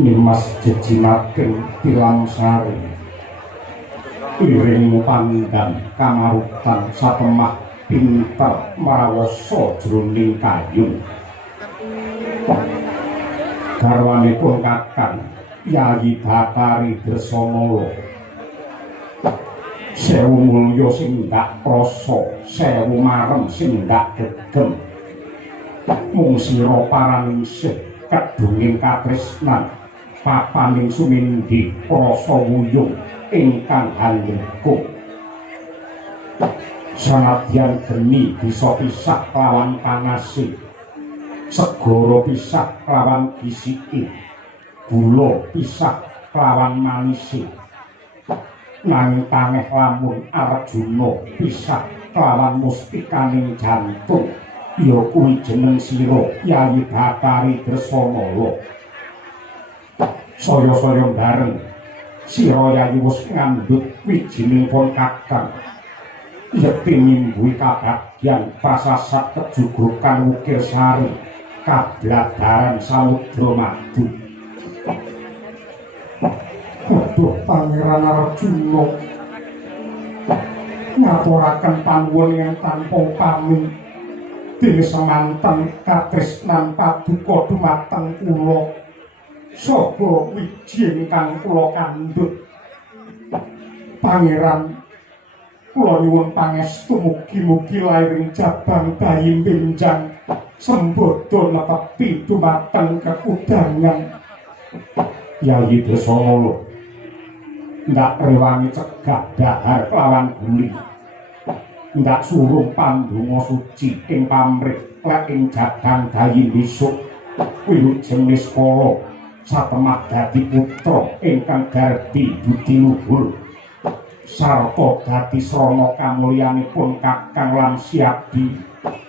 Nimas jejimaken tilam sari iring pandang kamarutan satemah pinter marawasa jroning kayung garwanipun Kakang Yayi Batari Dresamala sewu mulya sing ndak krasa sewu marem sing ndak gegem mung sira paraningsih kedunging katresnan papaning sumindhi rasa wuyung ingkang handheka sanadyan geni bisa pisah lawan panase segara pisah lawan gisike gula pisah lawan manise nanging taneh lamun Arjuna pisah lawan mustikaning jantung ya kuwi jeneng sira Yayi Batari Dresamala saya-saya bareng sira Yayi wis ngandhut wijinipun Kakang yekti mimbuhi kabagyan prasasat kejugrokan Wukir Sari kabladaran Samudra Madu. Aduh Pangeran Arjuna ngaturaken panuwun ing tanpa pamit dene semanten katresnan paduka dumateng kula saha wiji ingkang kula kandhut. Pangeran kula nyuwun pangestu mugi-mugi lairing jabang bayi benjang sembodo netepi dumateng kekudangan. Yayi Dresamala ndak rewangi cegah dahar lawan guli ndak suruh pandonga suci ing pamrih lek ing jabang bayi besok wilujeng niskala satemah dadi putra ingkang garbi budi luhur sarta dadi srana kamulyanipun Kakang lan Siadi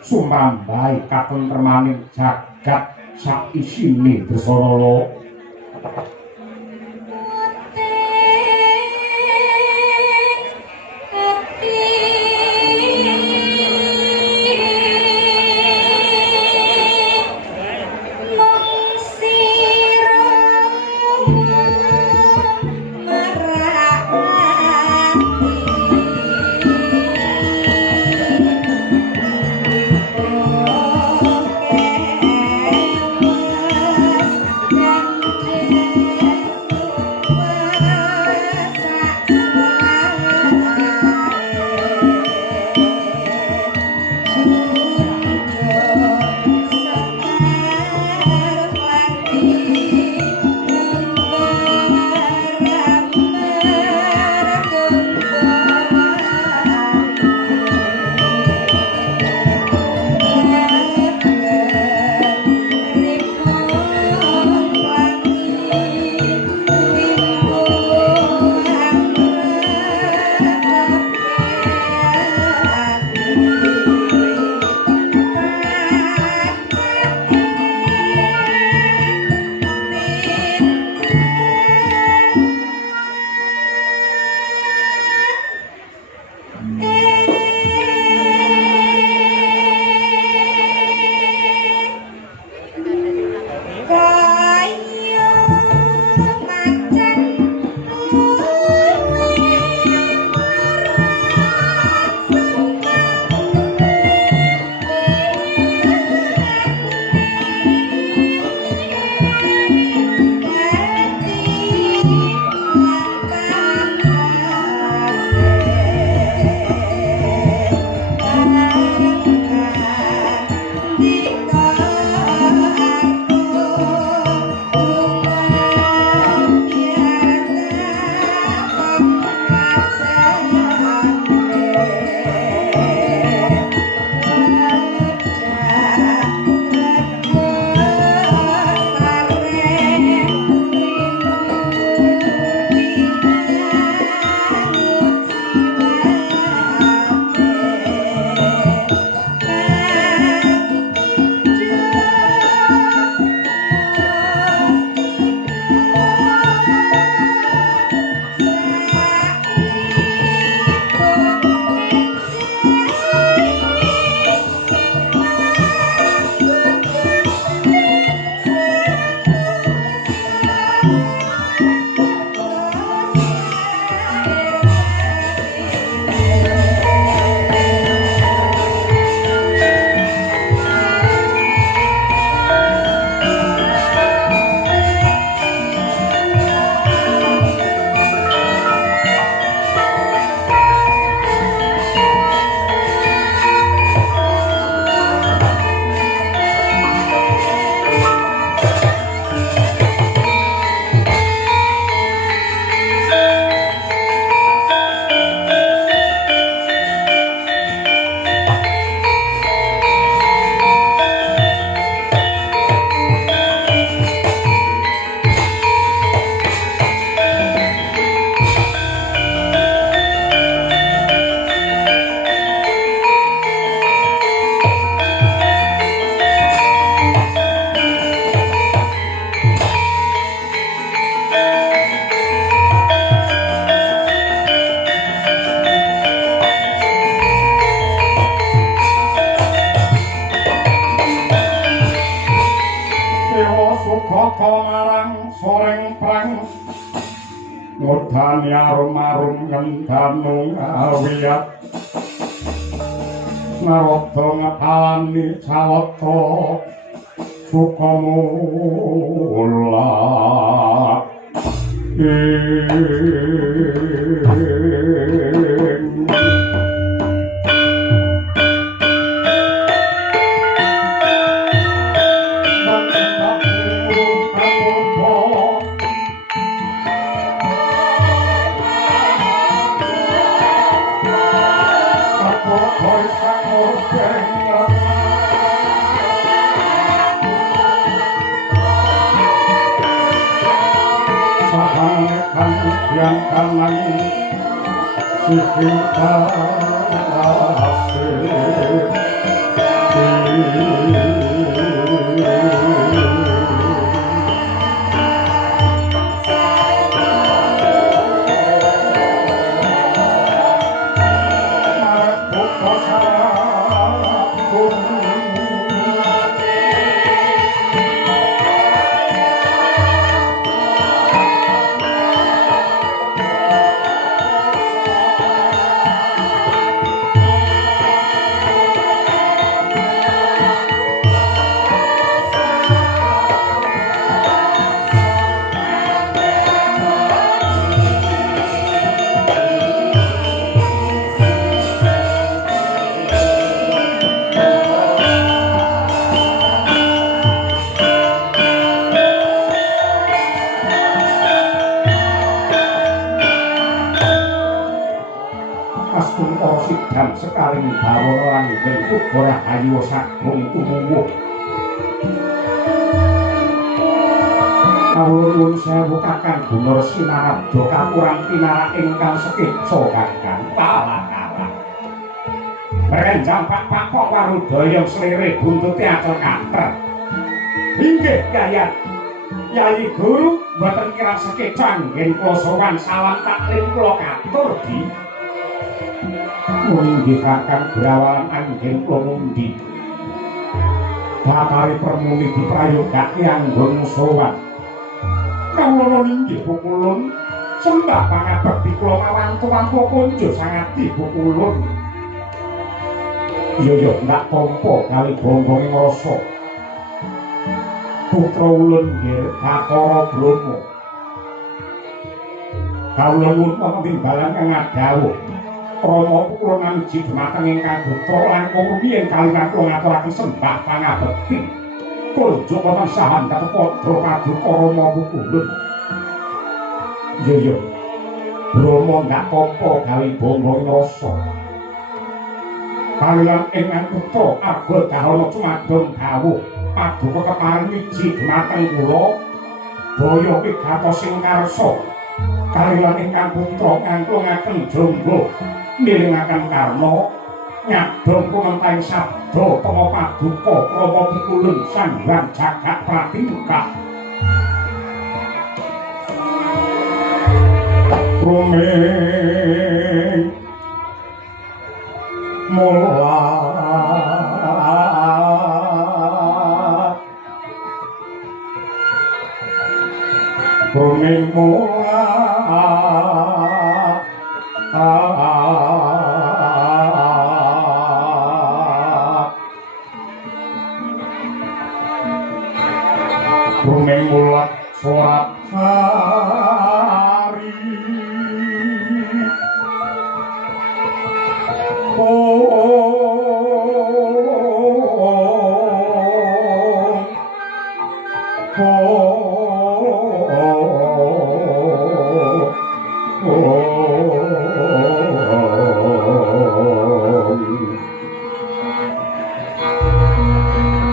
sumrambahi katentremaning jagat saisine Dresanala. marang soreng prang ngudani arum-arum ngendanu ngawiyat narada ngepalani sawata sukamula yang kanan sisi dan sekaling bawana lan bentuk ora ayu sagung tumuwuh kawulun sewu kakang Gunur Sinarabda kakurang pinarak ingkang sekecca kakang talakala berenjang pak kok warudaya slire buntuti acal kater inggih Yayat Yai Guru mboten kirang sekecca anggen kula sowan salam taklim kula katur di inggih kakang brawalan anggen kula mundi bakari permuni diprayogake anggon sowan kawula inggih pukulun sembah pangabekti kula mawantu-wantu konjo sangati pukulun iya ndak tampa kali bonggonging rasa putra ulun nggih Bathara Brahma kawula nuwun wonten timbalan kang adawuh Rama kula nganuji dumateng ingkang buta langkung rumiyin kaliyan kula ngaturaken sembah pangabekti konjo wonten sahandhap padha paduka Rama pukulun iya Brahma ndak tampa gawe bonggonging rasa kaliyan ingkang buta arga dahana cumadon dawuh paduka keparing wiji dumateng kula daya wigatosing karsa kaliyan ingkang putra ngangkungaken jonggo miringaken karna nyadong kumentaing sabda tama paduka Rama pukulun sanghyang jagat pratingkah rumeng mula rumeng mula rumeng mulat surat hari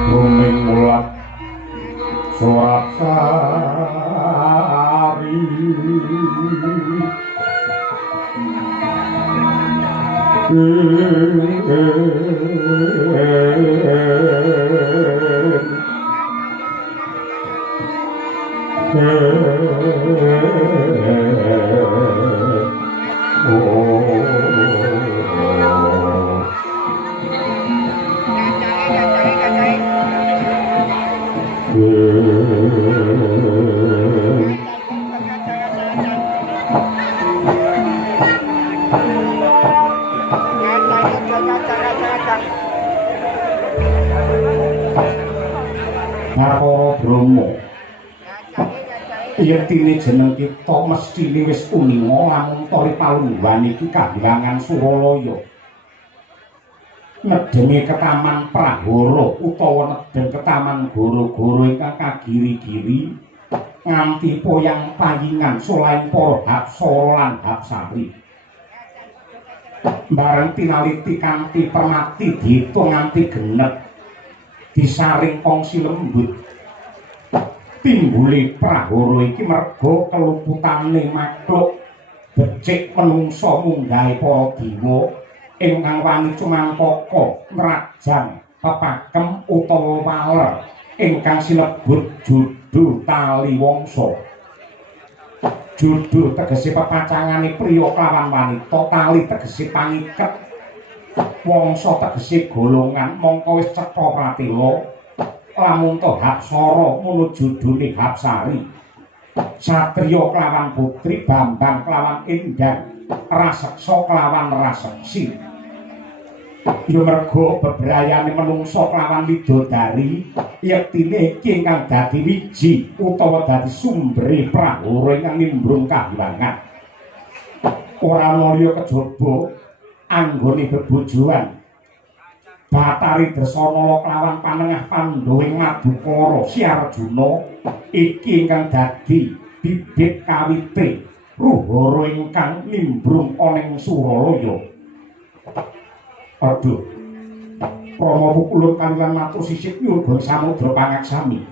rumeng mulat surat hari oh Yetine jeneng kita mestine wis uninga lamun tori palungguhan iki kahilangan Suralaya. Nedenge ketaman Prahara utawa nedeng ketaman goro-goro ingkang kagiri-giri nganti poyang payingan solaing para Hapsara lan Hapsari. Bareng tinaliti kanthi permati diitung nganti genep disaring kongsi lembut. Timbule Prahara iki merga keluputane makhluk becik menungsa munggahe para dewa ingkang wani cumampaka nrajang pepakem utawa waler ingkang sinebut judu tali wangsa. Judu tegese pepacangane priya klawan wanita, tali tegese pangiket, wangsa tegese golongan, mongko wis cetha pratela lamun to Hapsara menuju dune Hapsari. Satriya klawan putri, Bambang klawan Endang, Raseksa klawan Raseksi. Ya merga bebrayane menungsa klawan widodari, yektine iki ingkang dadi wiji utawa dadi sumbere Prahara ingkang nimbrung kahilangan. Ora ana liya kejaba anggone bebojoan. Batari Dresana klawan panengah Pandhawa ing Madukara Si Arjuna iki ingkang dadi bibit kawite ruhara ingkang nimbrung ana ing Suralaya. Aduh, Rama Pukulun kaliyan matur sisik nyuwun samudra pangaksami.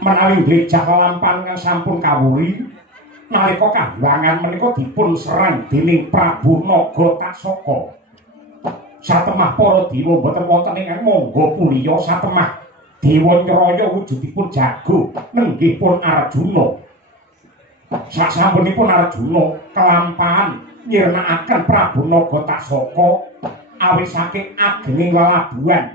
Menawi glejah lampahan kang sampun kawuri nalika kahilangan menika dipun serang dening Prabu Nagatasaka. Satemah para dewa boten wonten ingkang mangga puliya, satemah dewa Nyraya wujudipun jago nenggih pun Arjuna. Sasampunipun Arjuna kelampahan nyirnakaken Prabu Nagatasaka awisake agenging lelabuhan.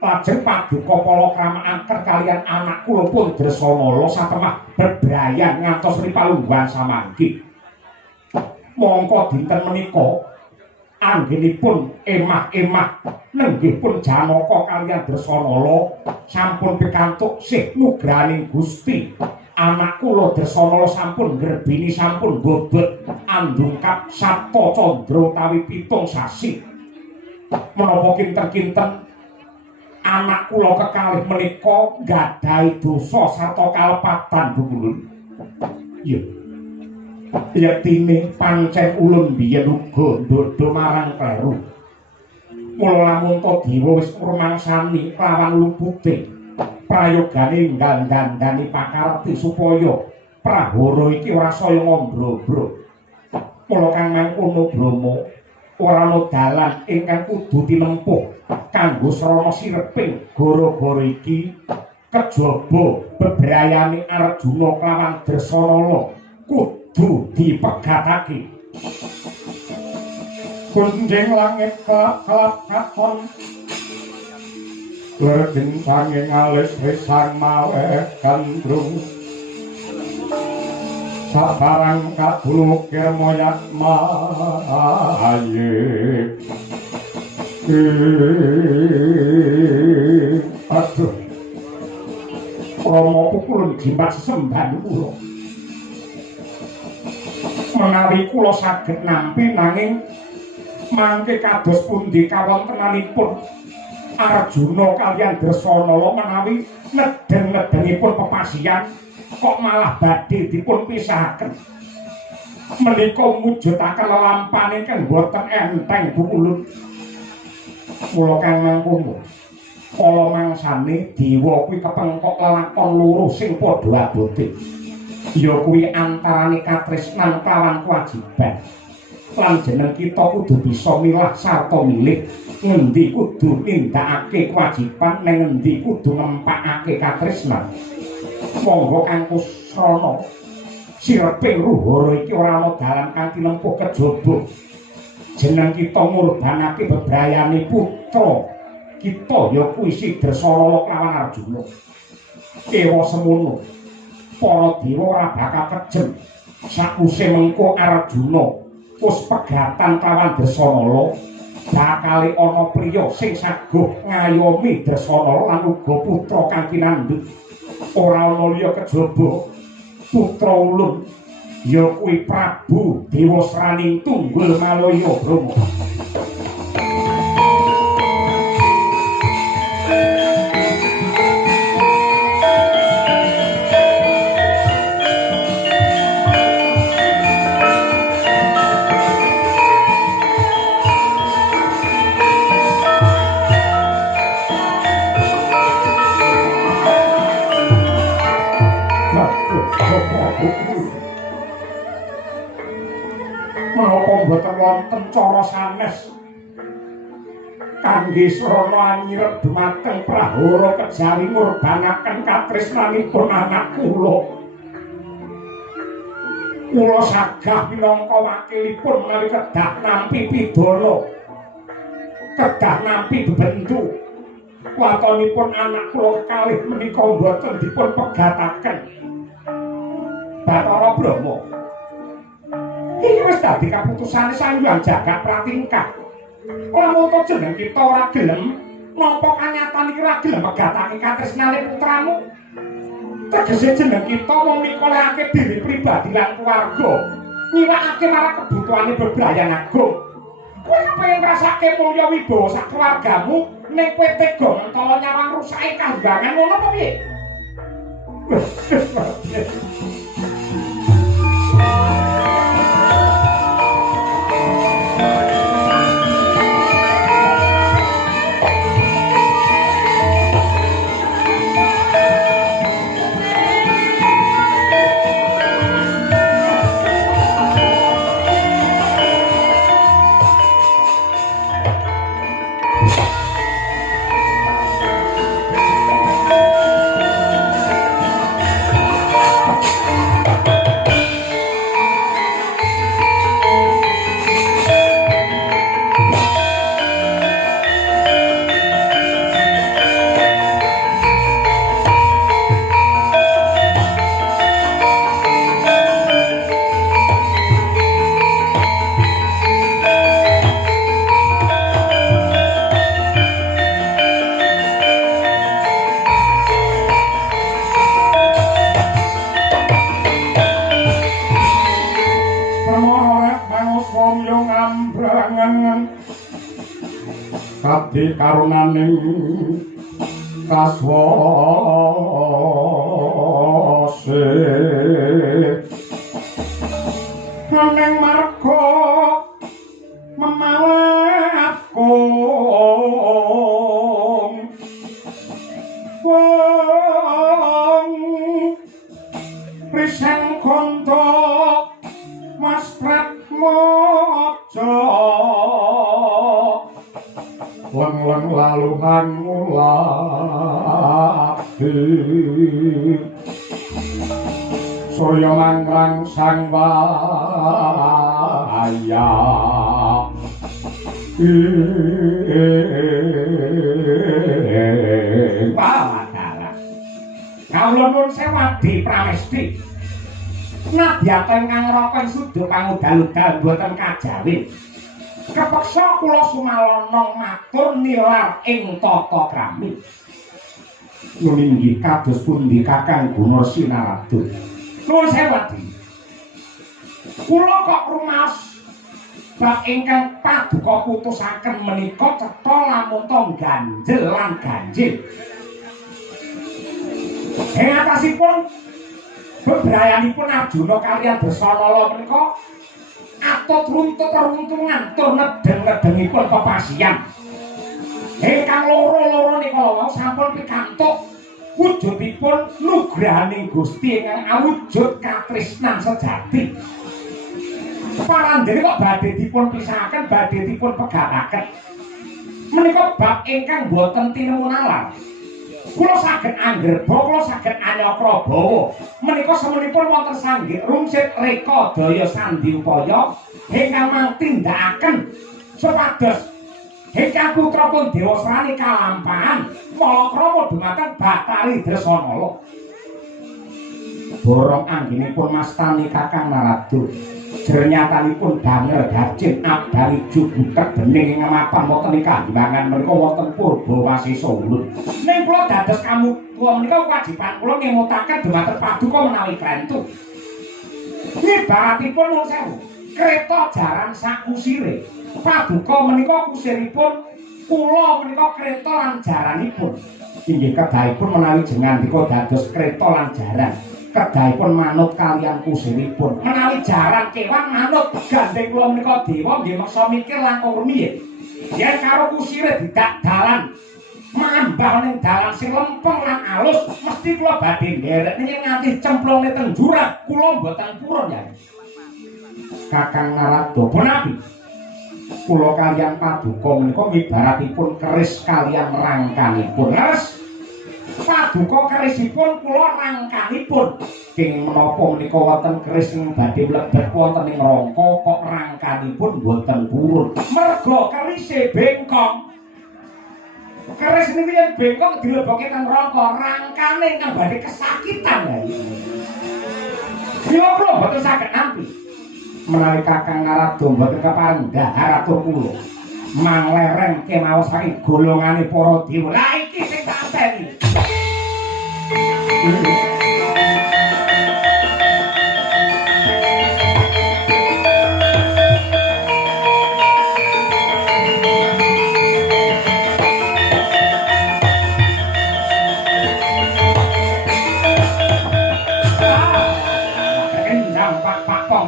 Lajeng paduka palakramaken kaliyan anak kula pun Dresanala satemah bebrayan ngantos ripalungguhan samangke. Mongko dinten menika anggenipun emah-emah nenggihipun Janaka kaliyan Dresanala sampun pikantuk sih nugraning Gusti. Anak kula Dresanala sampun ngrebini sampun bobot andungkap Sabta Candra utawi 7 sasi. Menapa kinten-kinten anak kula kekalih menika gadhahi dosa sarta kalepatan Pukulun. Iya. Yektine pancen ulun biyen uga ndodho marang kleru. Mula lamun to dewa wis ngrumangsani lawan lumputé prayogane nggandani pakarti supaya Prahara iki ora saya ngombro-bro. Mula kang mangkono Brama ora ana dalan ingkang kudu tinempuh kanggo srana sireping gara-gara iki kejaba bebrayane Arjuna klawan Dresanala kudu dipegatake. Kunjing langit kelap katon lerjeng sanging alis risang maweh gandrung sabarang kabulukir moyat maye. Aduh, Rama Pukulun jimat sesembahan kula. Menawi kula saged nampi nanging mangke kados pundi kawontenanipun Arjuna kaliyan Dresanala menawi nedeng-nedengipun pepasihan kok malah badhe dipun pisahaken. Menika mujudaken lelampahan ingkang boten enteng Pukulun. Mula kang mangkono kala mangsane dewa kuwi kepengkok lelakon loro sing padha abote. Ya kuwi antarane katresnan kelawan kewajiban. Lan jeneng kita kudu bisa milah sarta milih ngendi kudu nindakake kewajiban nang ngendi kudu ngempakake katresnan. Monggo kang kusrana sireping ruhara iki ora ana dalan kang tinempuh kejaba. Jeneng kita ngurbanake bebrayane putra kita ya kuwi si Dresanala lawan Arjuna. Ewa semono para dewa ora bakal kejem sakuse mengko Arjuna wis pegatan kawan Dresanala bakale ana priya sing saguh ngayomi Dresanala lan uga putra kang kinandhut. ora ana liya kejaba putra ulun ya kuwi Prabu Dewasraning Tunggul Malaya Brama. Menapa boten wonten cara sanes kangge srana anyirep dumateng prahara kejawi ngurbanaken katresnanipun anak kula. Kula sagah minangka wakilipun menawi kedah nampi pidana, kedah nampi bebendu. Watonipun anak kula kalih menika boten dipun pegataken. Bathara Brahma. Iki wis dadi kaputusane Sang Hyang Jagat Pratingkah. Lamun to jeneng kita ora gelem, napa kanyatan iki ora gelem megatake katresnane putramu? Tegese jeneng kita mung mikolehake diri pribadi lan keluarga, nyiwakake marang kebutuhane bebrayan agung. Kowe kepengin ngrasake mulya wibawa sak keluargamu, ning kowe tega mentala nyawang rusake kahyangan ngono apa piye? Kabeh karunaning kaswase nang marga memawakung wong prisang konto Mas Pratmojo wong laluhan mulati Surya mangkrang sang waya Pawadara kawula nuwun sewadi pramesti nadyaten kang raka suda pangudal-udal boten kajawin kepeksa kula sumalana matur nilar ing tata krami. Nuninggih kados pundi Kakang Gunarsina Radul. Nuwun sewadi. Kula kok rumaos bab ingkang paduka putusaken menika cetha lamun to ganjel lan ganjil. Ing atasipun bebrayanipun Arjuna kaliyan Dasanala menika atut runtut-runtungan tur nedeng-nedengipun pepasihan. Ingkang loro-loro nika wau sampun pikantuk wujudipun nugrahaning Gusti ingkang awujud katresnan sejati. Parandene kok badhe dipun pisahaken, badhe dipun pegataken. Menika bab ingkang boten tinemu nalar. Kula saged anggerba, kula saged anyakra bawa. Menika semenipun wonten sanggih rungsit reka daya sandi upaya ingkang mangtindakaken supados ingkang putrapun Dewasrani kalampahan malakrama dumateng Bathari Dresanala. Borong anggenipun mastani Kakang Naradul. Jernyatanipun danger dajin abdari jubutek bening ing mapan wonten ing kahyangan menika wonten Purbawasisa ulun. Ning kula dados kula menika kewajiban kula ngemutaken dhumateng paduka menawi klentu. Ngibaratipun nuwun sewu, kreta jaran sak kusire. Paduka menika kusiripun, kula menika kreta lan jaranipun. Inggih kedahipun menawi jenengan dika dados kreta lan jaran. Kedahipun manut kaliyan kusiripun. Menawi jaran kewan manut gandeng kula menika dewa nggih meksa mikir langkung rumiyin. Yen karo kusire didak dalan mambah ning dalan sing lempeng lan alus mesti kula badhe nderek ning nganti cemplunge teng jurang kula mboten purun ya. Kakang Narada punapi kula kaliyan paduka menika ibaratipun keris kaliyan rangkanipun. Leres paduka kerisipun kula rangkanipun. King menapa menika wonten keris sing badhe mlebet wonten ing rangka kok rangkanipun mboten purun. Merga kerise bengkong. Keris niki yen bengkong dilebokke teng rangka, rangkane ingkang badhe kesakitan ya. Kula mboten saged nampi. Menawi Kakang Narada mboten kepareng dhahar atur kula. Manglereng kemaos saking golongane para dewa. Lah iki sing tak ateni.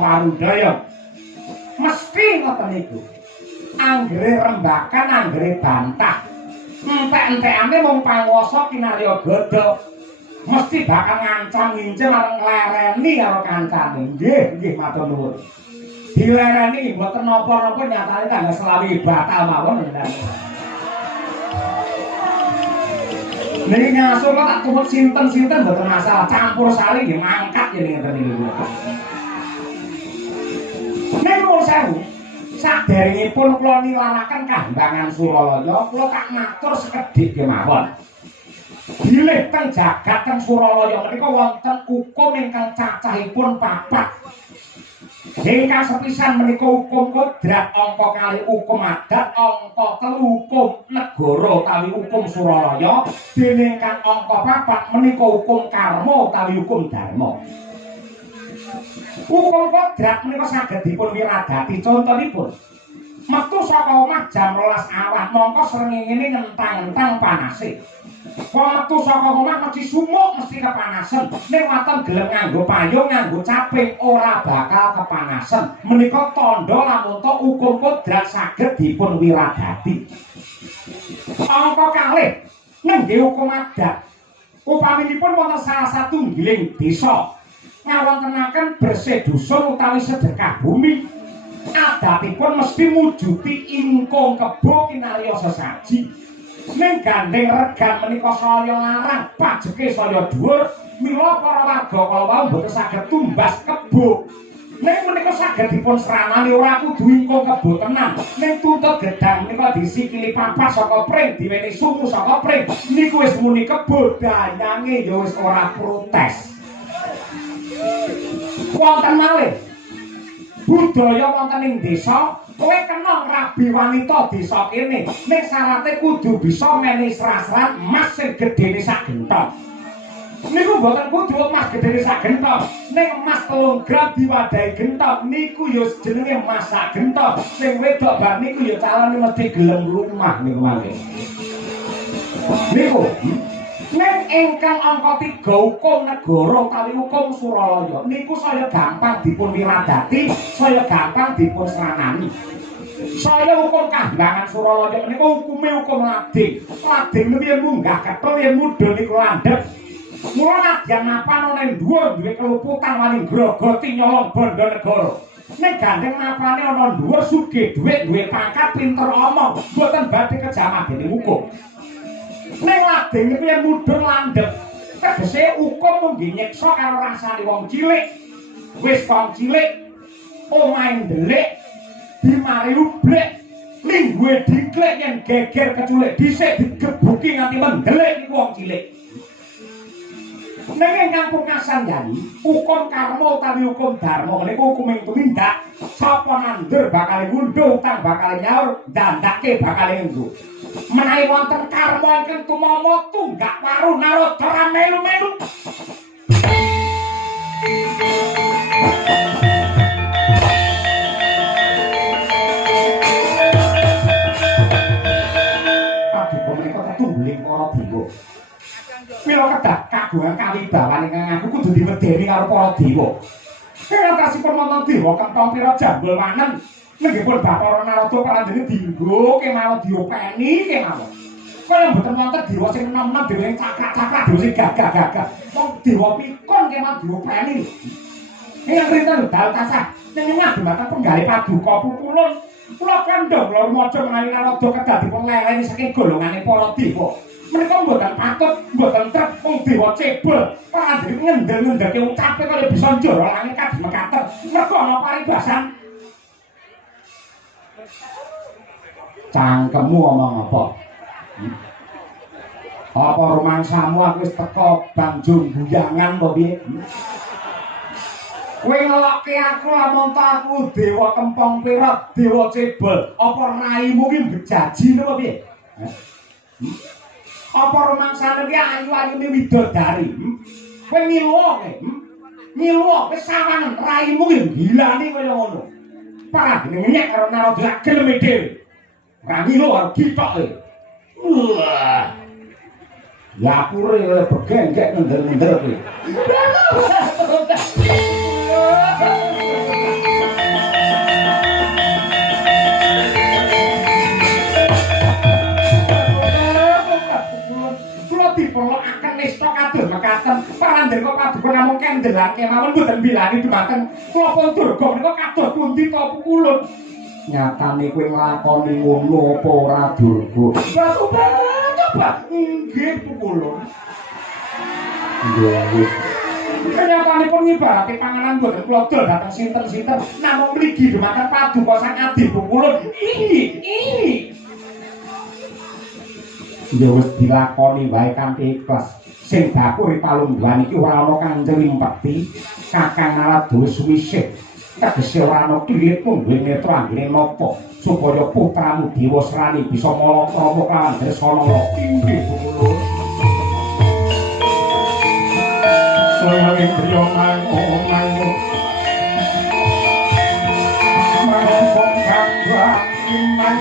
Marundaya mesti ngoten niku. Anggere rembakan, anggere bantah. Entek-entekane mung panguwasa kinarya godha. Mesti bakal ngancam ngincim areng nglereni karo kancane. Nggih matur nuwun. Dilereni mboten napa-napa nyatane tanggal selawi batal mawon. Niki ngasuh kok tak tuwet sinten-sinten mboten masalah, campur sari nggih mangkat yen ngeten niku. Nek nuwun sewu, saderengipun kula nilaraken kahembangan Suralaya, kula tak matur sekedhik kemawon. Bilih teng jagat teng Suralaya menika wonten hukum ingkang cacahipun 4. Ingkang sepisan menika hukum kodrat angka kalih, hukum adat angka 3, hukum negara utawi hukum Suralaya, dene ingkang angka 4 menika hukum karma utawi hukum dharma. Hukum kodrat menika saged dipun wiradati contonipun. Metu saka omah jam 12 awah mongko srengenge ngentang-entang panase. Kok metu saka omah mesti sumuk mesti kepanasen. Ning waton gelem nganggo payung nganggo caping ora bakal kepanasen. Menika tandha lamun to hukum kodrat saged dipun wiradati. Angka kalih nggih hukum adat. Upaminipun wonten salah satunggiling desa ngawontenaken bersih dusun utawi sedekah bumi, adatipun mesti mujuti ingkung kebo kinarya sesaji. Ning gandeng regan menika saya larang, pajeke saya dhuwur, mila para warga kala wau boten saged tumbas kebo. Ning menika saged dipun sranani ora kudu ingkung kebo tenan. Ning tuntut gedang menika disikili papas saka pring, diweni sumu saka pring. Niku wis muni kebo, dayange ya wis ora protes. Wonten malih budaya wonten ing desa, kowe kena ngrabi wanita desa kene, ning syarate kudu bisa menehi sras-sras emas sing gedene sak genthong. Niku mboten kudu emas gedene sak genthong, ning emas 3 gram diwadahi genthong niku ya jenenge emas sak genthong. Sing wedok bar niku ya calone mesti gelem rumah niku mangke. Niku ning ingkang angka 3 hukum negara utawi hukum Suralaya niku saya gampang dipun wiradati, saya gampang dipun sranani. Saya hukum kahembangan Suralaya menika hukume hukum lading. Lading niku yen munggah kethel yen mudhun niku landhep. Mula nadyan napan ana ing dhuwur duwe keluputan wani grogoti nyolong bondo negara. Nek gandeng napane ana dhuwur sugih dhuwit duwe pangkat pinter omong, mboten badhe kejamah dening hukum. Ning lading niku yen mudhun landhep, tegese hukum mung nyiksa karo rasane wong cilik. Wis wong cilik omahe ndelik dimari ublek, lingguhe diklek yen geger keculik dhisik digebuki nganti mendelik niku wong cilik. Ning ingkang pungkasan yani, hukum karma utawi hukum dharma menika hukum ing tumindak sapa nandur bakal ngundhuh utang bakal nyaur dandake bakal nggo. Menawi wonten karma ingkang tumama tunggak waru narada melu-melu. Aduh menika tetungguling para dewa. Mila kedah kagungan kawibawan ingkang aku kudu diwedeni karo para dewa. Keratasipun wonten dewa kentong pira jambul wanen nenggipun Bathara Narada paranjene dienggo kemawon diopeni kemawon. Kaya mboten wonten dewa sing enom-enom dewa sing cakak-cakak dewa sing gagah-gagah. Wong dewa pikun kemawon diopeni. Ingkang rinten dal tasah nyenengah dumateng penggalih paduka pukulun. Kula kandhang kula rumaja menawi Narada kedah dipun leleni saking golongane para dewa. Menika mboten patut, mboten trep wong dewa cebul. Paranjene ngendel-ngendelke ucape kaya bisa njara langit kadhe mekaten. Mergo ana paribasan. Cangkemmu omong apa? Apa rumangsamu aku wis teko Banjung Buyangan apa piye? Kowe ngelokke aku lamun aku dewa kempong pira, dewa cebul, apa raimu ki bejaji napa piye? Apa rumangsane ki ayu-ayune widodari? Kowe ngiluke? Ngiluke wis sawangen raimu ki gilani kaya ngono. Parane nyek karo Narada gelem dhewe. Ra ngilu karo kitoke. Wah. Ya pure oleh begengek ngendel-ngendel kuwi. Diperlokaken nista kados mekaten parandene kok paduka namung kendelan kemawon mboten bilani dumateng kula pun durga menika kados pundi ta pukulun nyatane kowe nglakoni ngono apa ora durga coba nggih pukulun nggih wis kenyatanipun ngibarake panganan mboten kula dol dhateng sinten-sinten namung mligi dumateng paduka sang adi pukulun ini ya wis dilakoni wae kanthi ikhlas. Sing dapur palungguhan iki ora ana kang njerimpeti, Kakang Narada wis suwisih. Tegese ora ana klirit mung duwe netra anggene napa supaya putramu Dewa Srani bisa malakrama kelawan Dresana inggih Pulun. Selawe priya mangung mangung kanggo iman.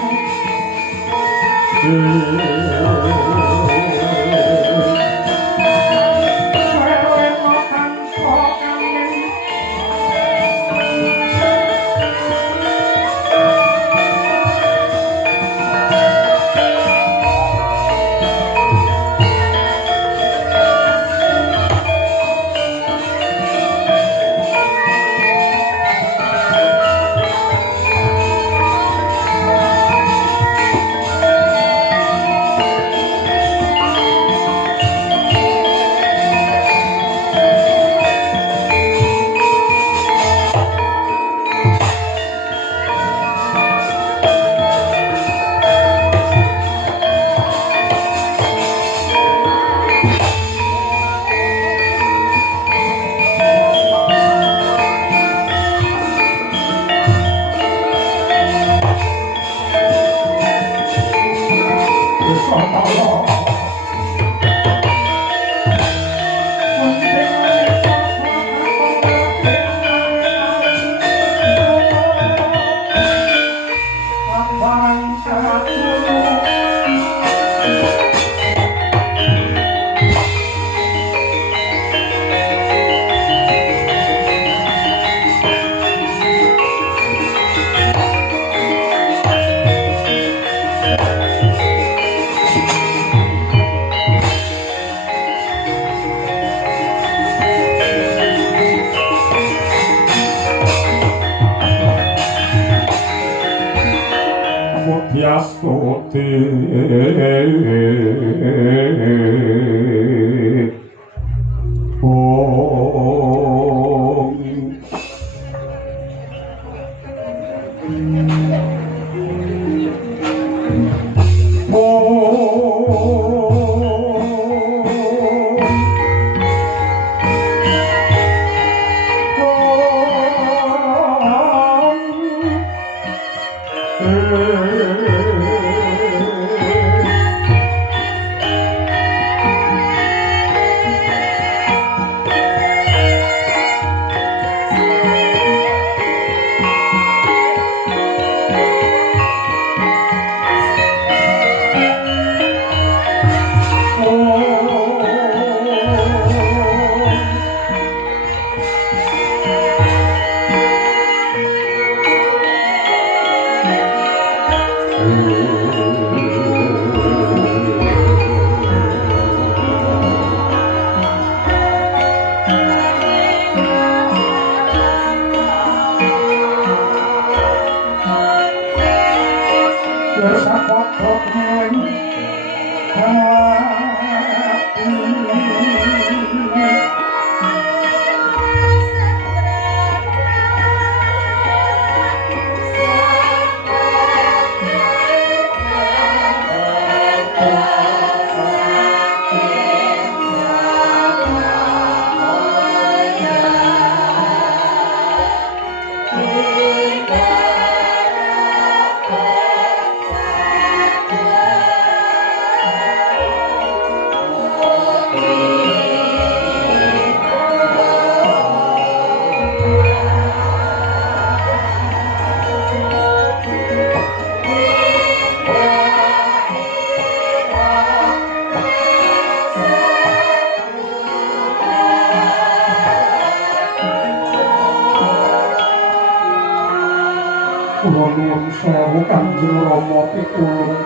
Nuwun sewu Kanjeng Rama pitulung.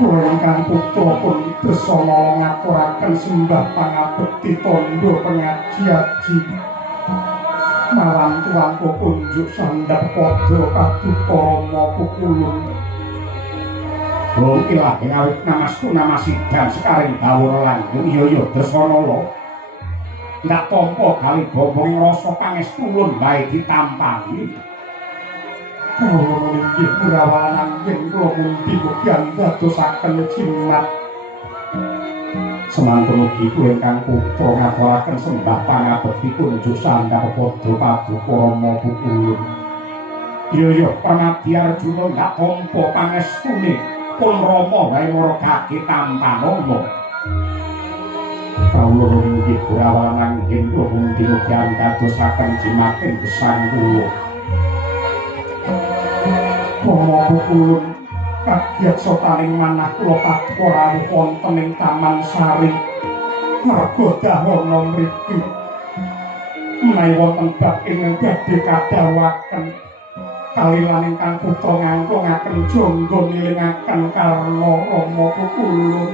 Kula ingkang putra pun desana ngaturaken sembah pangabekti tandha pengaji-aji. Marang tuang kunjuk sandhap padha kaduka Rama pukulung. Oh ilah ngawit namastu namasidan sekaring bawur langgeng iya Dresanala. Ndak tampa kali bombong rasa pangestulun bae ditampangi. Kula inggih Purawalan yen kula mundi mugian dadosaken jimat. Semantun ugi kula ingkang putra ngaturaken sembah pangabekti kunjuk sandhap padha paduka Rama pukulun. Iya Panadi Arjuna ndak tampa pangestune pun Rama wae margake tampanama. Kawula inggih Purawalan yen kula mundi mugian dadosaken jimating gesang kula. Rama pukulun kagiat sotaning manah kula paduka rawuh wonten ing Taman Sari. Marga dahana mriki menawi wonten bab ingkang badhe kadhawaken kalilan ingkang putra ngangkungaken jangga nilingaken karna Rama pukulun.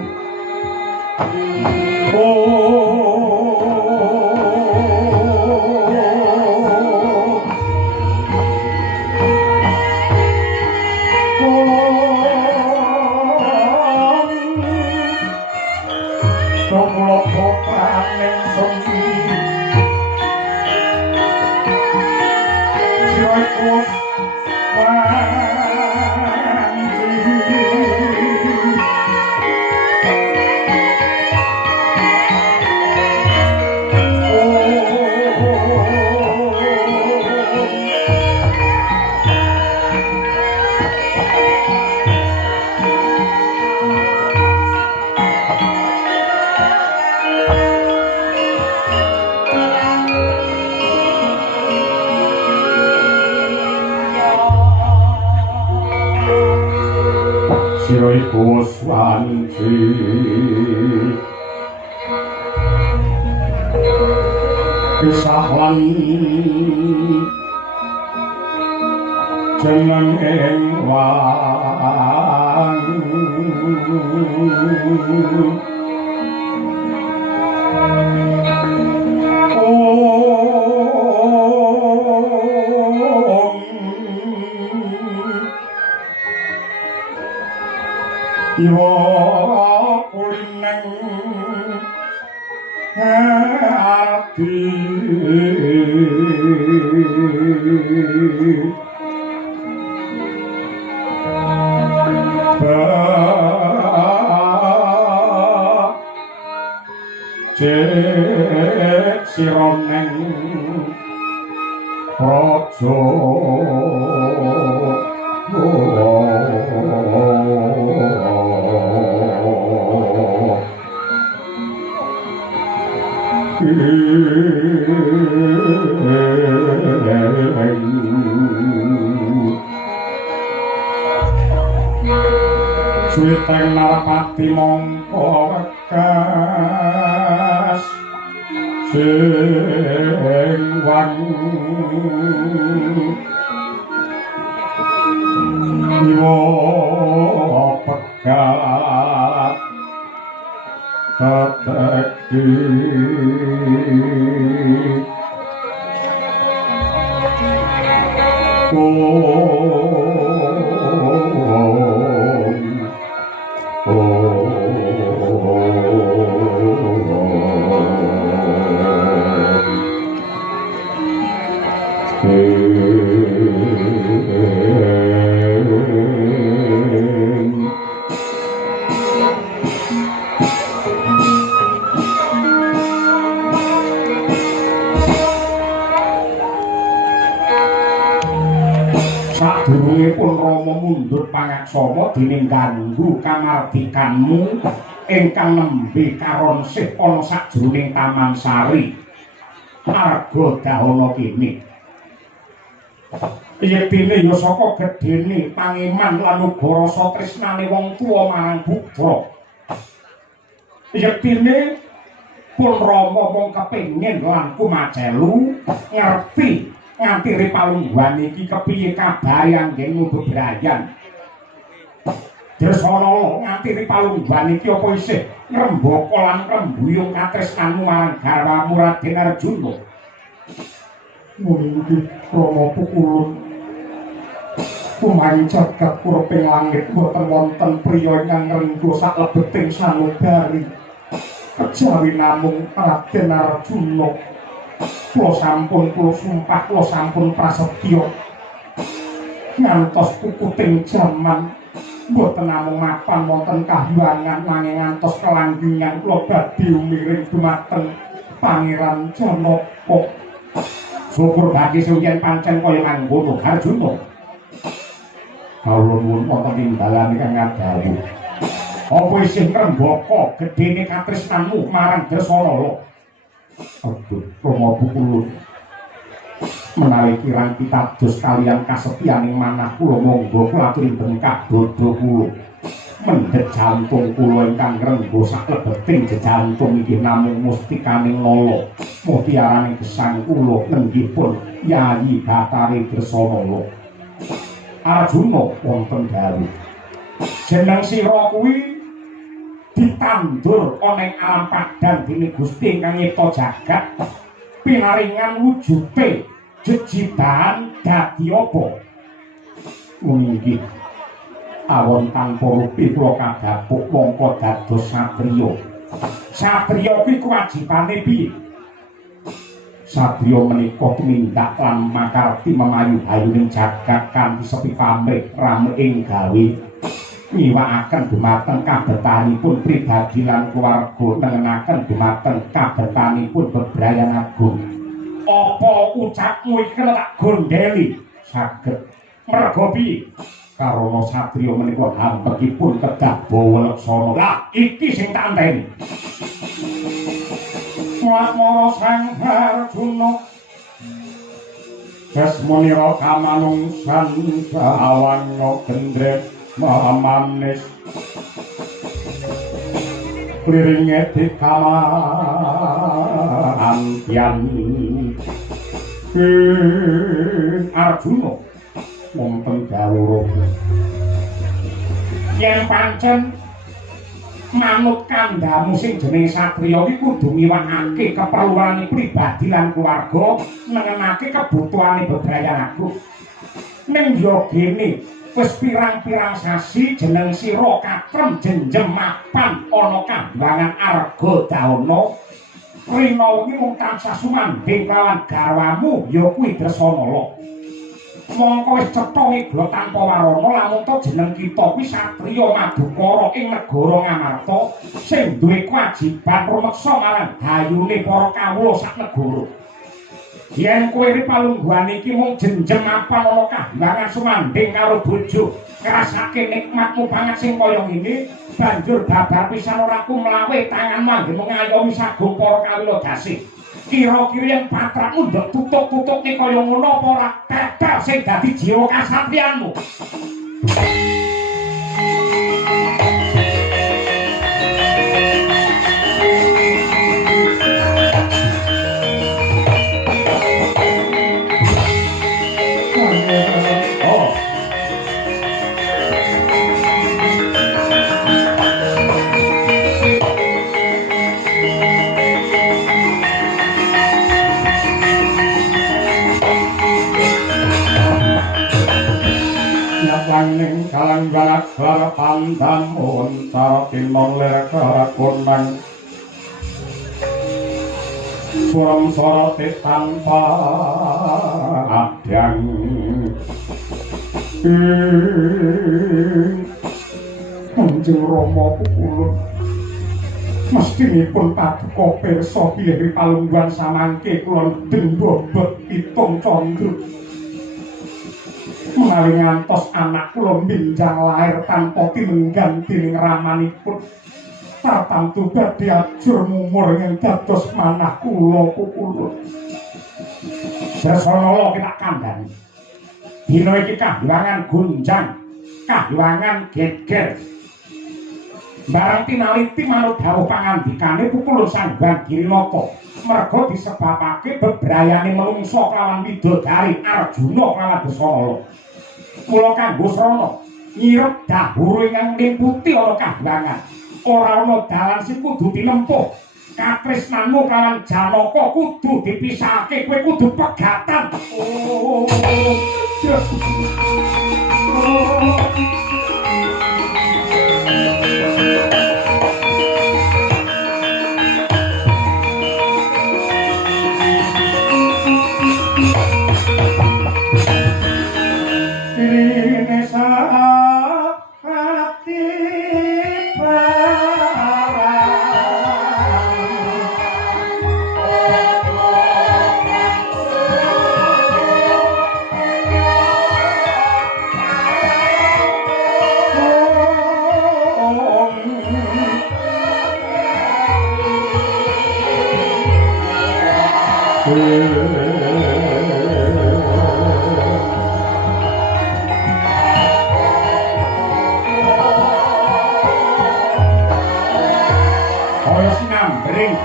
Sira iku wanci kisah lan jeneng ing wang Iwa kulineng arti cek sironeng raja Suwiteng Narpati mongko wekas sing wangi iwa pekat teteki Sadurungipun Rama mundhut pangaksama dening ganggu kamardikanmu ingkang nembe karonsih ana sajroning Taman Sari Arga Dahana kene. Yektine ya saka gedhene pangeman lan uga rasa tresnane wong tuwa marang putra. Yektine pun Rama mung kepengin lan kumajelu ngerti nganti ripalungguhan iki kepiye kabare anggenmu bebrayan. Dresana nganti ripalungguhan iki apa isih ngrembaka lan ngrembuyung katresnanmu marang garwamu Raden Arjuna. Mungkin Rama Pukulun kumawi jagat kurping langit boten wonten priya ingkang ngrengga saklebeting sanubari kejawi namung Raden Arjuna. Kula sampun kula sumpah kula sampun prasetya ngantos pukuting jaman boten namung mapan wonten kahyangan nanging ngantos kelanggingan kula badhe umiring dumateng Pangeran Janaka. Syukur bagi suyen pancen kaya mangkono Arjuna. Kawula nuwun wonten ing dalan ingkang ngadawu. Apa isih ngrembaka gedhene katresnanmu marang Dresana? Aduh, Rama Pukulun. Menawi kirang pitados kaliyan kasetyaning manah kula monggo kula aturi bengkak dodo kula. Mendhet jantung kula ingkang ngrengga saklebeting jejantung inggih namung mustikaning nala. Mutiaraning gesang kula nenggipun Yayi Bathari Dresana. Arjuna wonten dawuh. Jeneng sira kuwi ditandur ana ing alam padang dening Gusti ingkang nyipta jagat. Pinaringan wujude jejibahan dadi apa? Nggih. Awon tanpa rupi kula kadhapuk mongko dados satriya. Satriya kuwi kewajibane piye? Satriya menika tumindak lan makarti memayu hayuning jagat kanthi sepi pamrih rameing gawe niwakaken dumateng kabetanipun pribadi lan keluarga nengenaken dumateng kabetanipun bebrayan agung. Apa ucapmu iki tak gondeli saged merga piye? Karana satriya menika hampekipun kedah bawa leksana. Lah iki sing tak anteni. Swamara Sang Arjuna Dasmunira kamanungsan sawanya gendret manis kliringe dikamantian Arjuna wonten gawuh yen pancen manut kandhamu sing jeneng satriya iki kudu miwakake keperluane pribadi lan keluarga nengenake kebutuhane bebrayan agung. Ning yo gene wis pirang-pirang sasi jeneng sira katrem jenjem mapan ana Kambangan Arga Dahana. Rina iki mung tansah sumandhing kalawan garwamu ya kuwi Dresana. Mongko wis cetha ngeglo tanpa warana lamun to jeneng kita kuwi satriya madukara ing negara Ngamarta sing duwe kewajiban rumeksa marang hayune para kawula sak negara. Yen kowe ripalungguhan iki mung jenjem mapan ana Kambangan sumandhing karo bojo ngrasake nikmatmu banget sing kaya ngene banjur babar pisan ora kumlawe tanganmu anggenmu ngayomi sagung para kawula dasih. Kira-kira yang patrakmu ndek tutuk-tutuk nih kaya ngono apa ora tetel sing dadi jiwa kasatriyanmu. salang banak lara pandam untar timong ler konang suram soroti tanpa adang Kanjeng Rama pukulun mestinipun paduka pirsa bilih palungguhan samangke kula dendobot pitung candra menawi ngantos anak kula minjang lair tanpa tinenggan dening ramanipun tartamtu badhe ajur mumur ing dados manah kula pukulun Dasanala kita kandhani dina iki kahyangan gunjang kahyangan geger barang tinaliti manut dawuh pangandikane pukulun Sanghyang Girinata merga disebabake bebrayane menungsa kelawan widodari Arjuna kelawan Dasanala mula kanggo srana nyirep dahuru ingkang ngliputi ana kahyangan ora ana dalan sing kudu tinempuh katresnanmu kelawan Janaka kudu dipisahake kowe kudu pegatan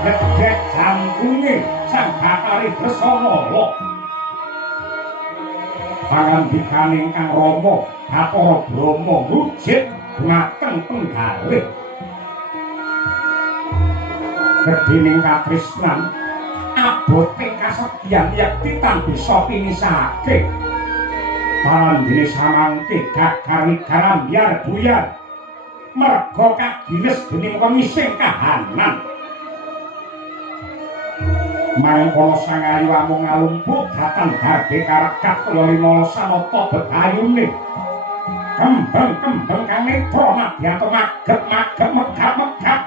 gedhek jantunge sang Bathari Dasanala pangandikane ingkang Rama Bathara Brahma wujud dhumateng penggalih gedhening katresnan aboting kasedhiyan yakti tan bisa pinisahake pandene samangke gagari garam biar buyar merga kagines dening wengi sing kahanan mangkono sang ayu amung ngalumpuh dhateng badhe karekat lelina sanata bebayune kembang-kembang kang netra madyanto maget-maget megap-megap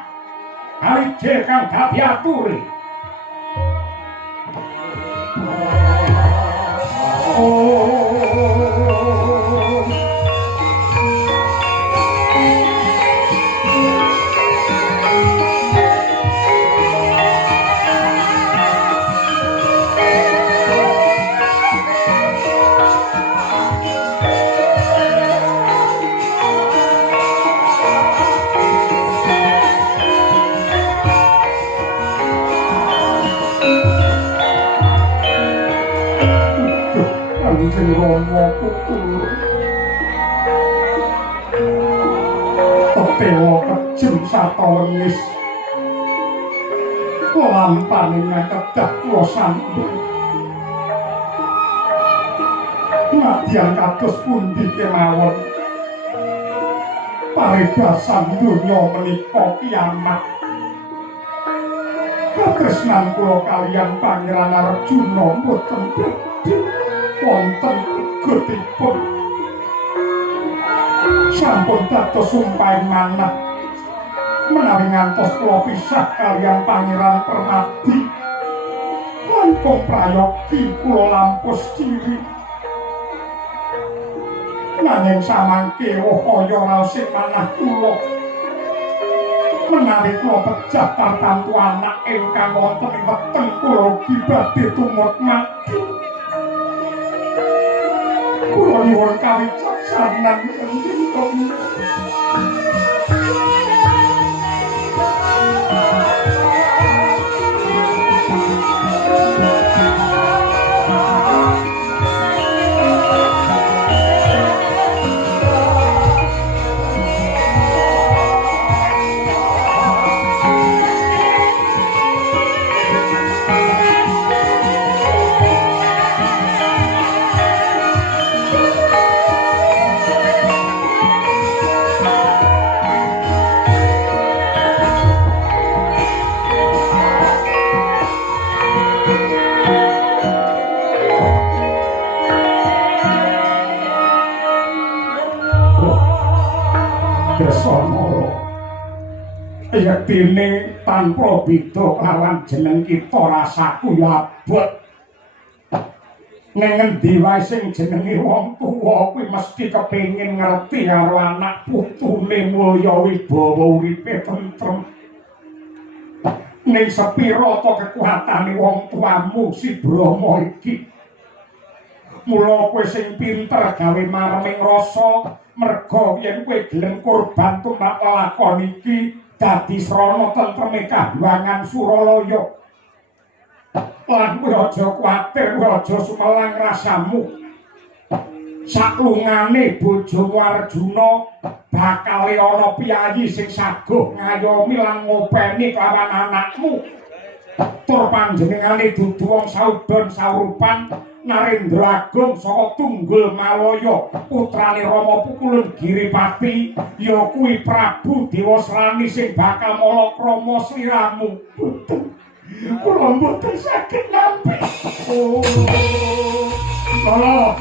alije kang dadi ature Kanjeng Rama pukulun tetewa kejem satawengis lampane kedah kula sambung nadyan kados pundi kemawon paribasan donya menika kiamat katresnan kula kaliyan Pangeran Arjuna mboten bedhe wonten getipun sampun dados sumpahe manah menawi ngantos kula pisah kaliyan Pangeran Permati langkung prayogi kula lampus ciri nanging samangke kaya raosing manah kula menawi kula pejah tartamtu anak ingkang wonten ing weteng kula badhe tumut mati kula nyuwun kawicaksanan Kanjeng Rama Yektine tanpa beda lawan jeneng kita rasaku ya abot. Ning ngendi wae sing jenenge wong tuwa kuwi mesti kepengin ngerti karo anak putune mulya wibawa uripe tentrem. Ning sepira ta kekuatane wong tuamu si Brahma iki. Mula kowe sing pinter gawe mareming rasa merga yen kowe gelem korban tumrap lakon iki dadi srana tentreme kahuwangan Suralaya. Lan kowe aja kuwatir, aja sumelang rasamu. Saklungane bojomu Arjuna bakal ana piyayi sing saguh ngayomi lan ngopeni kelawan anakmu. Tur panjenengane dudu wong saudon saurupan Narendra Agung saka Tunggul Malaya, putrane Rama Pukulun Giripati, ya kuwi Prabu Dewasrani sing bakal malakrama sliramu. Kula mboten saged nampi. Oh. Halo.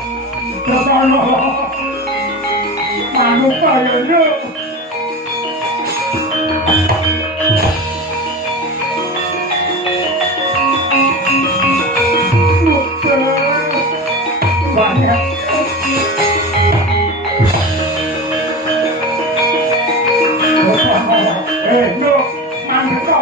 Dasana. Manut kaya banyak. No, maneka.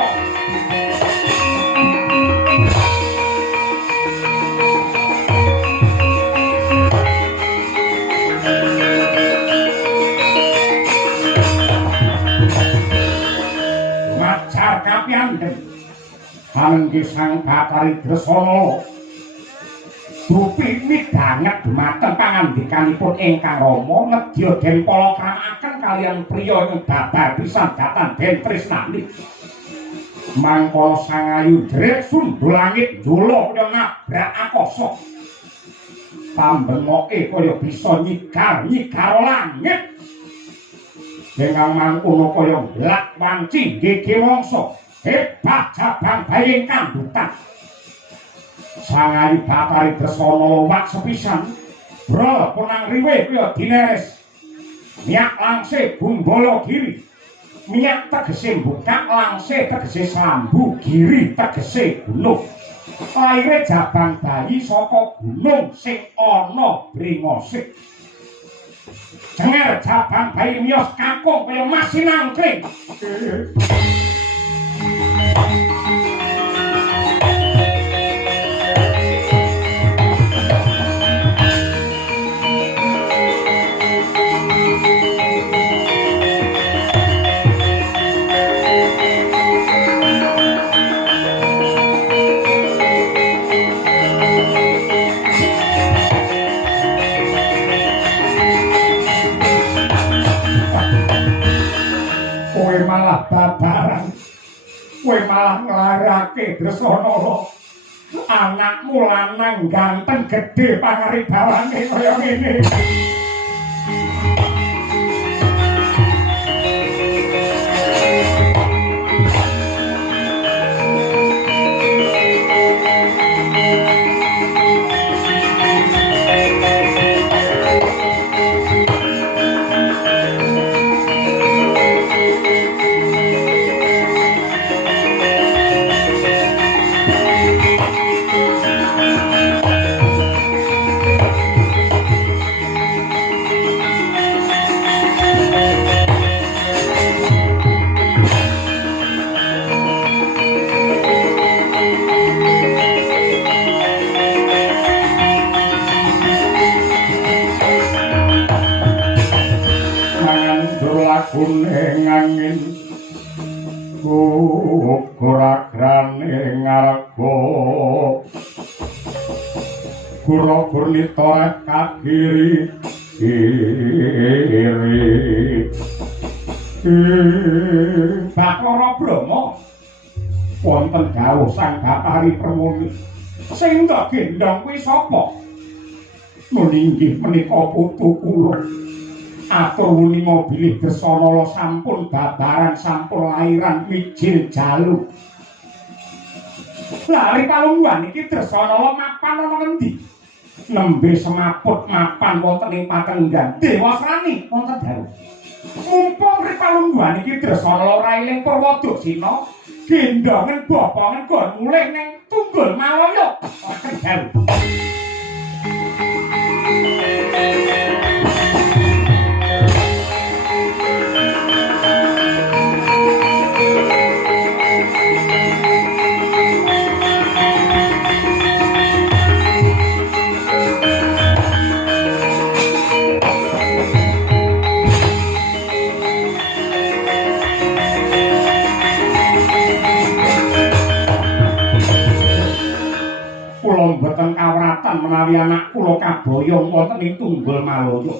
Macar kapianten. Hanengge Sang Batari Dresana. Dupi midhanget dumateng pangandikanipun ingkang Rama nedya den palakramaken kaliyan priya ing babar pisan datan den tresnani. Mangkala sang ayu drek sundul langit njula kaya nabrak akasa. Pambengoke kaya bisa nyigar langit. Dengan mangkono kaya blak wanci gege mangsa hebat jabang bayi kandutan. Sang ayu Batari Dresana lowak sepisan bro punang riwe kaya dineres. Miyak langse Gumbala Giri, miyak tegese mbukak, langse tegese sambu, giri tegese gunung. Laire jabang bayi saka gunung sing ana bringose. Cenger jabang bayi miyos kakung kaya masin angkring. Malah babaran, kowe malah nglarake Dresana. Anakmu lanang ganteng gedhe pangaribawane kaya ngene. Kuning angin kuragrane ngarga kura gurnita kagiri Bathara Brahma wonten dawuh Sang Batari Permuni sing ndak gendong kuwi sapa? Meninggih menika putu kula. Atur wuninga bilih Dresana sampun babaran sampun lairan mijil jalu. Lari palungguhan iki Dresana mapan ana ngendi? Nembe semaput mapan wonten ing Patenggan. Dewasrani wonten dawuh. Mumpung ripalungguhan iki Dresana ora eling Purwadasina, gendongen bopongen gon mulih ning Tunggul Malaya. Kendal. Kula mboten kawratan menawi anak kula kaboyong wonten ing Tunggul Malaya.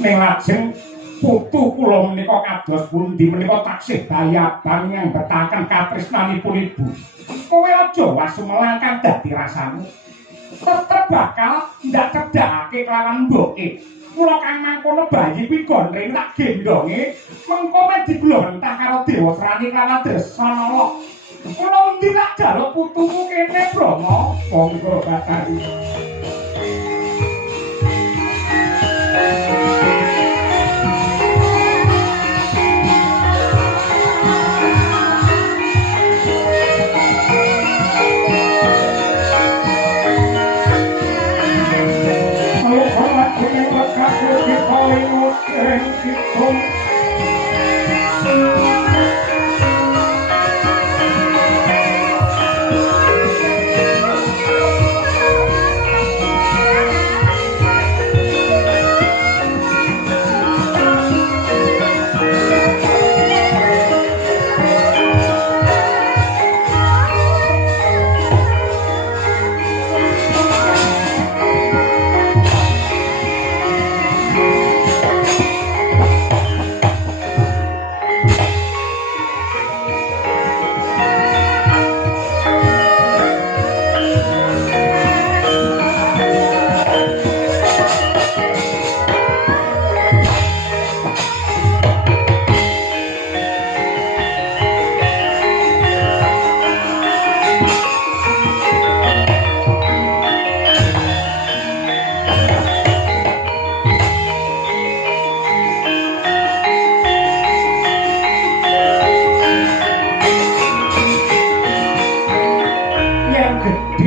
Ning lajeng putu kula menika kados pundi menika taksih bayabang yang betaken katresnanipun ibu. Kowe aja wasumelangkang dadi rasamu. Tetep bakal ndak cedhakake kelawan mboke. Mula kang mangkono bayi kuwi gondreng tak gendonge, mengko men diglontak karo Dewa Srani kelawan Dresana. Kula endi tak jaluk putumu kene, Brama? Monggo Batari.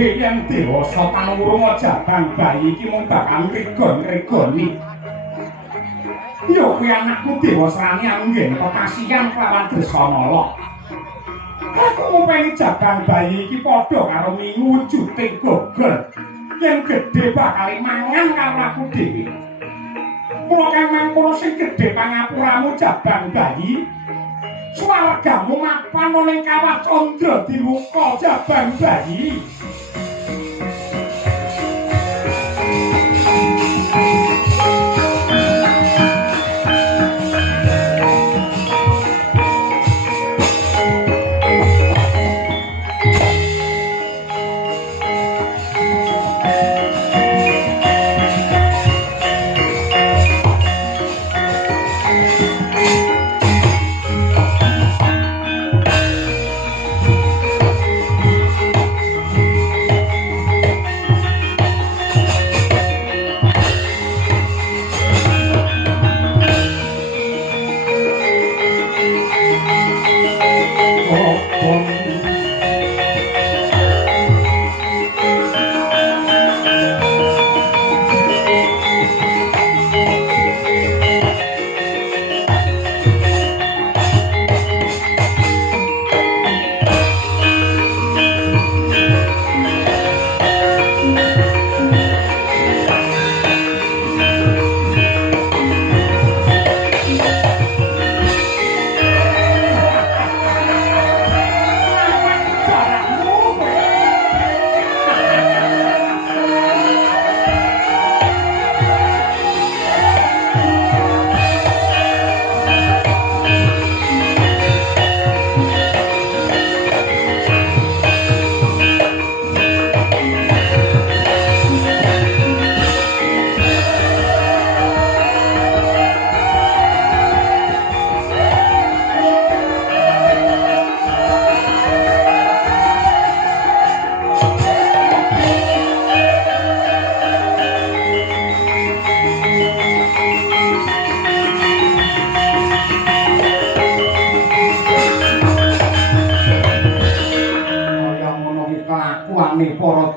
Yang dewasa panurunga jabang bayi iki mung bakal rigon-rigoni. Yo kuwi anakku Dewa Srani anggen kok kasihan kelawan Dresanala. Aku ngopeni jabang bayi iki padha karo mingu wujute gogol. Yen gedhe bakal mangan karo aku dhewe. Mula kang mangkono sing gedhe pangapuramu jabang bayi. Swargamu mapan ning kawah Candra dimuka jabang bayi. pengakuane para